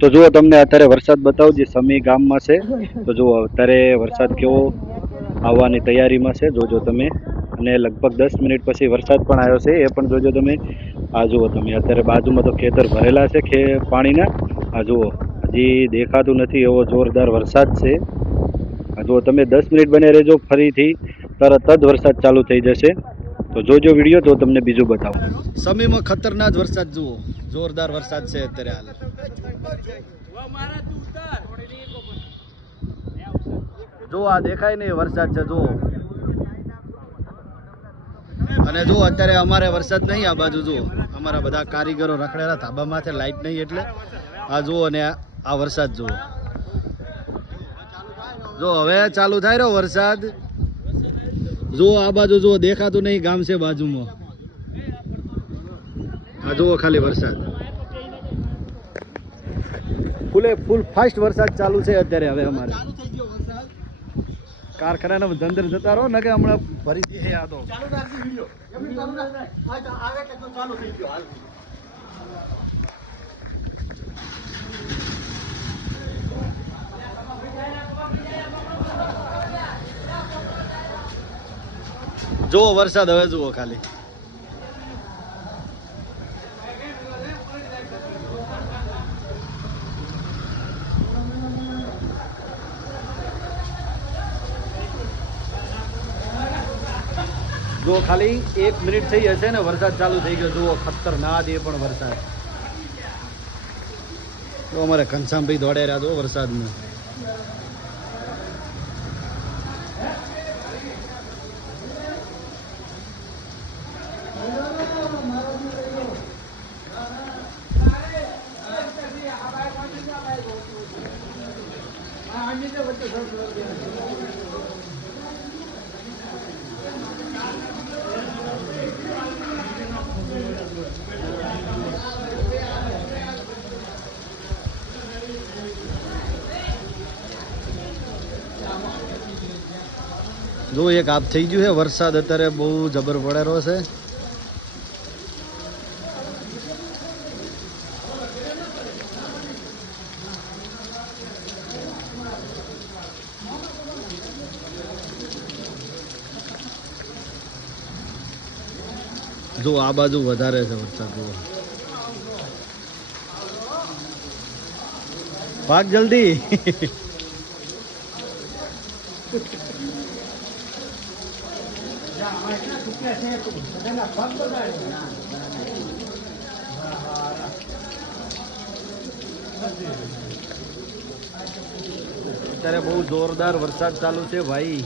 તો જુઓ તમને અત્યારે વરસાદ બતાવું જે સમી ગામમાં છે. તો જુઓ અત્યારે વરસાદ કેવો આવવાની તૈયારીમાં છે, જોજો તમે. અને લગભગ 10 મિનિટ પછી વરસાદ પણ આવ્યો છે, એ પણ જોજો તમે. આ જુઓ તમે અત્યારે બાજુમાં તો ખેતર ભરેલા છે પાણીના. આ જુઓ હજી દેખાતું નથી એવો જોરદાર વરસાદ છે. આ જુઓ તમે 10 મિનિટ બને રહેજો, ફરીથી તરત જ વરસાદ ચાલુ થઈ જશે. તો જોજો વિડીયો, તો તમને બીજું બતાવું. સમીમાં ખતરનાક વરસાદ જુઓ, જોરદાર વરસાદ છે અત્યારે હાલ. જો આ દેખાય ને વરસાદ છે જુઓ. અને જો અત્યારે અમારે વરસાદ નહીં આ બાજુ. જુઓ અમારા બધા કારીગરો રખડેલા ધાબામાં છે, લાઈટ નહીં એટલે. આ જુઓ ને આ વરસાદ જુઓ. જો હવે ચાલુ થાય રહ્યો વરસાદ. જુઓ આ બાજુ જુઓ, દેખાતું નહીં ગામ છે બાજુમાં. આ જુઓ ખાલી વરસાદ, ફૂલ ફાસ્ટ વરસાદ ચાલુ છે અત્યારે. હવે અમારે કારખાના અંદર જતા રહો ને કે હમણાં ભરી દે. આ તો જુઓ વરસાદ હવે જુઓ ખાલી. જો ખાલી 1 મિનિટ થઈ હશે ને વરસાદ ચાલુ થઈ ગયો. જુઓ ખતરનાક એ પણ વરસાદ. તો અમારે ઘનશ્યામભાઈ દોડે રહ્યા જો વરસાદમાં. જો એક આપ થઈ ગયું છે. વરસાદ અત્યારે બહુ જબર પડેલો છે. જો આ બાજુ વધારે છે વરસાદ. જુઓ ભાગ જલ્દી. અત્યારે બહુ જોરદાર વરસાદ ચાલુ છે ભાઈ.